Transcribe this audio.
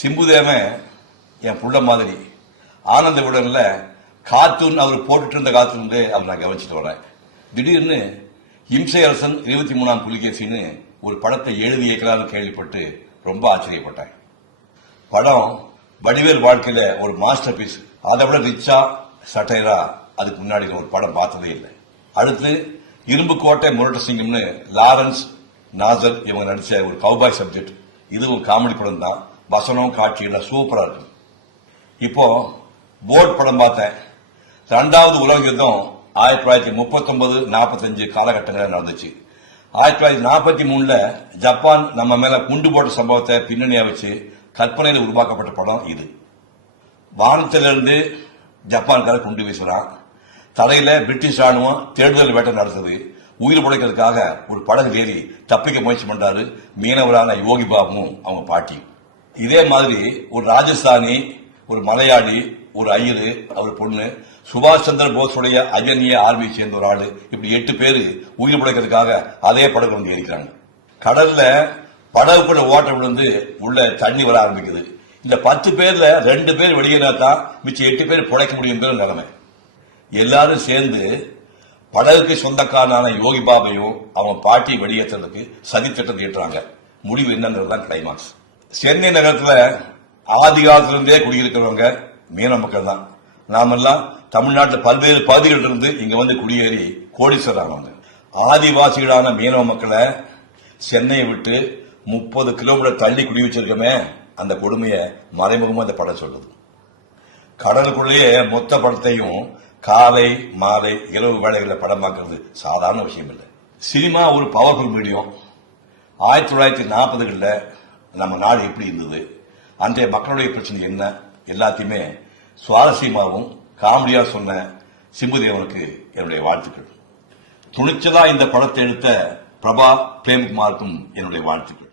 சிம்புதேவன் என் புள்ள மாதிரி ஆனந்த விடன்ல கார்ட்டூன் அவர் போட்டுட்டு இருந்த கார்ட்டூன் அவர் நான் கவனிச்சுட்டு வரேன். திடீர்னு இம்சை அரசன் 23ஆம் புலிகேசின்னு ஒரு படத்தை எழுதி இயக்கலாம்னு கேள்விப்பட்டு ரொம்ப ஆச்சரியப்பட்டேன். படம் வடிவேல் வாழ்க்கையில ஒரு மாஸ்டர் பீஸ். அதை விட ரிச்சா சட்டைரா அதுக்கு முன்னாடி ஒரு படம் பார்த்ததே இல்லை. அடுத்து இரும்புக்கோட்டை முரட்டு சிங்கம்னு லாரன்ஸ் நாசர் இவங்க நடிச்ச ஒரு கவுபாய் சப்ஜெக்ட். இதுவும் காமெடி படம் தான். வசனம் காட்சி எல்லாம் சூப்பரா இருக்கு. இப்போ போர்ட் படம் பார்த்தேன். 2வது உலக யுத்தம் 1939-45 காலகட்டங்களில் நடந்துச்சு. 1943 ஜப்பான் நம்ம மேல குண்டு போட்ட சம்பவத்தை பின்னணியா வச்சு கற்பனையில் உருவாக்கப்பட்ட படம் இது. வானத்திலிருந்து ஜப்பான்கார குண்டு வீசுறான். தடையில பிரிட்டிஷ் ராணுவம் தேடுதல் வேட்டை நடத்துது. உயிர் பிழைக்கிறதுக்காக ஒரு படகு ஏறி தப்பிக்க முயற்சி பண்றாரு மீனவரான யோகி பாபுவும் அவங்க பாட்டி. இதே மாதிரி ஒரு ராஜஸ்தானி, ஒரு மலையாளி, ஒரு ஐயரு, அவர் பொண்ணு, சுபாஷ் சந்திர போஸுடைய அஜன்ய ஆர்மியை சேர்ந்த ஒரு ஆளு, இப்படி 8 பேரு உயிர் பிழைக்கிறதுக்காக அதே படகு வந்து ஏறிக்கிறாங்க. கடல்ல படகுக்குள்ள ஓட்ட விழுந்து உள்ள தண்ணி வர ஆரம்பிக்குது. இந்த 10 பேர்ல 2 பேர் வெளியேறா தான் மிச்சம் 8 பேர் பிழைக்க முடியும் நிலைமை. எல்லாரும் சேர்ந்து படகுக்கு சொந்தக்காரனான யோகி பாபையும் அவங்க பாட்டியை வெளியேற்றுறதுக்கு சதித்திட்டம் தீட்டுறாங்க. முடிவு என்னன்றதுதான் கிளைமாக்ஸ். சென்னை நகரத்துல ஆதி காலத்திலிருந்தே குடியிருக்கிறவங்க மீன மக்கள் தான். நாமெல்லாம் தமிழ்நாட்டில் பல்வேறு பகுதிகளில் இருந்து இங்க வந்து குடியேறி கோடீஸ்வரர். ஆதிவாசிகளான மீனவ மக்களை சென்னையை விட்டு 30 கிலோமீட்டர் தள்ளி குடி வச்சிருக்கமே, அந்த கொடுமையை மறைமுகமா இந்த படம் சொல்லுது. கடலுக்குள்ளேயே மொத்த படத்தையும் காலை மாலை இரவு வேளைகளில் படம் பார்க்கறது சாதாரண விஷயம் இல்லை. சினிமா ஒரு பவர்ஃபுல் மீடியம். 1940களில் நம்ம நாடு எப்படி இருந்தது, அன்றைய மக்களுடைய பிரச்சனை என்ன, எல்லாத்தையுமே சுவாரஸ்யமாகவும் காமெடியா சொன்ன சிம்புதேவனுக்கு என்னுடைய வாழ்த்துக்கள். துணிச்சலா இந்த படத்தை எடுத்த பிரபா பிரேம்குமாருக்கும் என்னுடைய வாழ்த்துக்கள்.